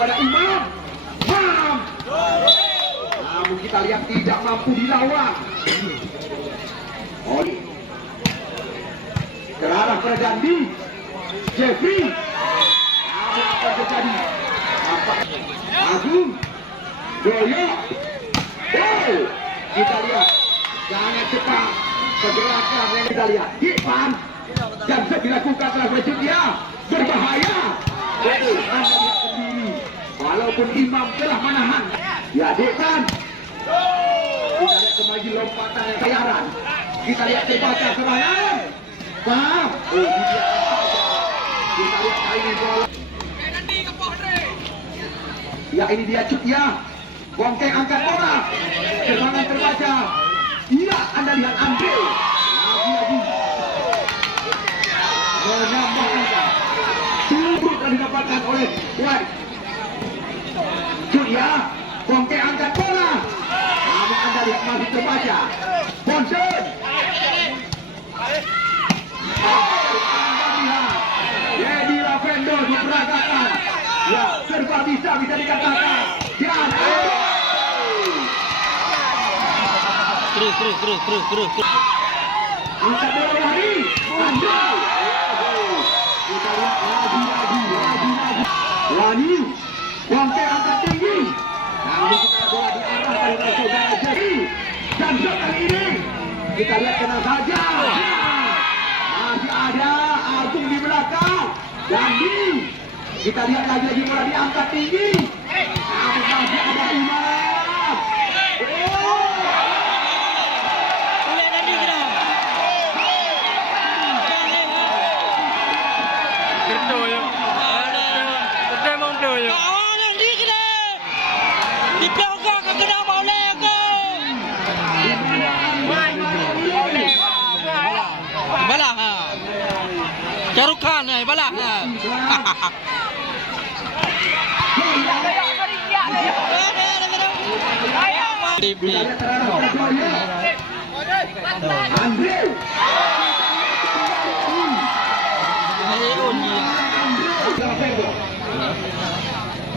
pada Imam. Namun kita lihat tidak mampu dilawan. Oli ke arah pada Dandi Jeffrey. Namun apa terjadi? Agung Doyo. Kita lihat sangat cepat pergerakan yang kita lihat. Ipan dan dilakukan telah bersedia berbahaya. Anda lihat sendiri, walaupun Imam telah menahan. Ya Dekan, kita lihat kembali lompatan yang bayaran. Kita lihat terbaca serangan. Paham? Kita lihat kali ini bola. Ya ini dia Cutya. Bongkeng angkat bola. Serangan terbaca. Iya, Anda lihat Andre. Lagi-lagi menambah angka. Sungguh telah didapatkan oleh White. Cutya. Bongkeng angkat bola. Namun Anda lihat masih terbaca. Bonsen. Jadi Lavendo diperagakan. Ya, serba bisa dikatakan. Dan terus. angkat bola lagi. Andre. Kita lihat lagi. Lani. Bongkeng angkat tinggi. Namun kita bola diarahkan oleh saudara Jadi. Dan kali ini kita lihat kena saja. Masih ada Agung di belakang. Dandi. Kita lihat lagi bola diangkat tinggi. Namun masih ada Imam. Shahrukh Khan này bala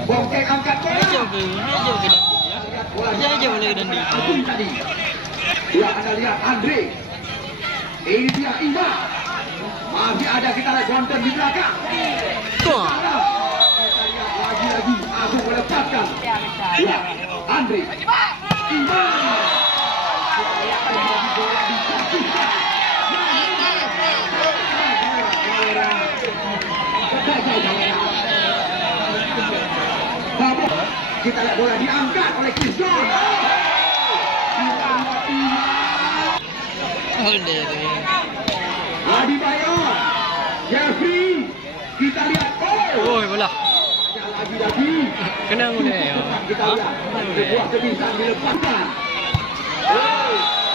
Bongkeng angkat bola. Jauh lagi Dandi. Ya, Anda lihat Andre. Ini dia Imam. Masih ada kita lihat Gonten di belakang. Lagi-lagi Agung melepaskan. Ya, Andre. Imam. Kita lihat bola diangkat oleh Kizon. Adi Bayo, Jeffrey, kita lihat. Oh, bola. Lagi-lagi. Kena mulai ya. Kita lihat sebuah kebiasaan dilepaskan.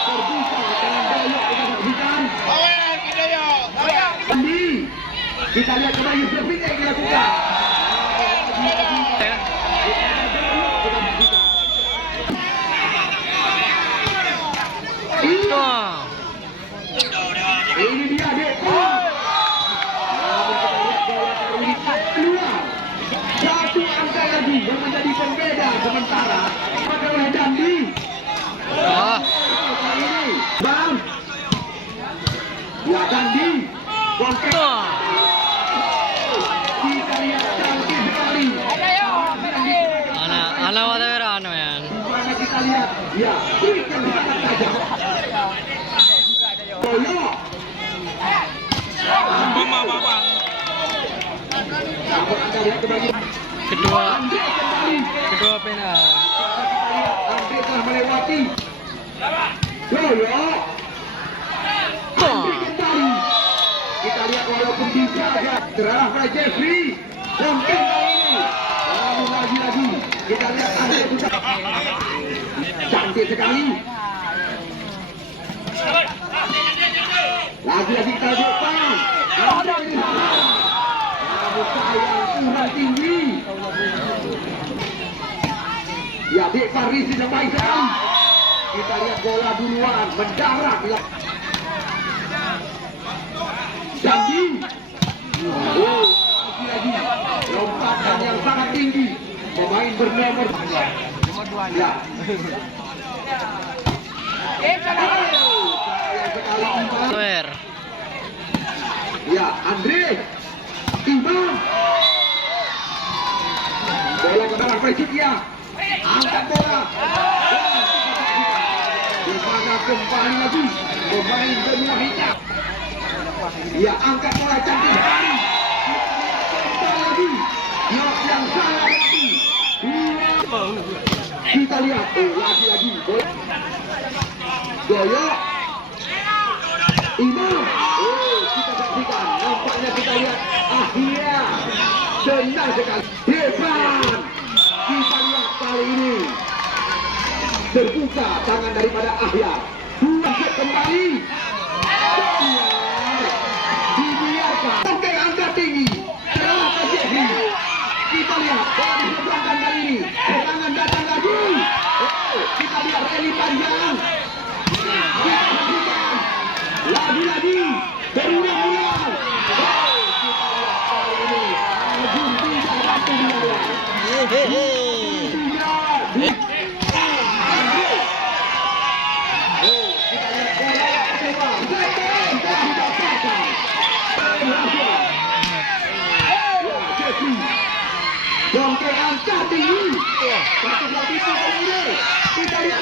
Terbuka dengan Doyo kita saksikan. Andi, kita lihat kembali Jeffrey yang dilakukan. Ini dia Dekan. Keluar. Satu angka lagi yang menjadi pembeda sementara. Pada oleh Dandi. Bang. Ya Dandi. Bongkeng. Kita lihat cantik sekali. Anak wala verano yan. Mana kita lihat. Ya. Berikan serangan saja. Doyo. Kedua pena. Andre telah melewati. Doyo. Andre kembali. Kita lihat walaupun dijaga terarah pada Jeffrey. Mungkin kali ini. Namun lagi-lagi kita lihat Andre sudah cantik sekali. Lagi-lagi kita depan. Andre di sana. Namun sayang Tuhan tinggi. Ya Dek Farisi yang baik sekali. Kita lihat bola duluan mendarat. Dandi. Lagi-lagi lompatan yang sangat tinggi. bernomor ya. Swear. Ya, Andre Imam bola ke bawah Persija, angkat bola di mana kembali lagi pemain benua hitam. Ya, angkat bola cantik sekali. Kembali lagi yang salah lagi. Kita lihat lagi bola Goyo Imam. Kita saksikan, nampaknya kita lihat akhirnya senang sekali. Depan kita lihat kali ini terbuka tangan daripada Ahyar. Dua set kembali. Dibiarkan. Oke, angkat tinggi. Serangan ke Jeffrey. Kita lihat bola diseberangkan kali ini. Serangan datang lagi. Kita lihat rally panjang. Kita saksikan lagi berulang-ulang. Kita lihat kali ini Arjun tidak mampu dilawan. Bongke angkat tinggi. Satu lagi ini. Kita lihat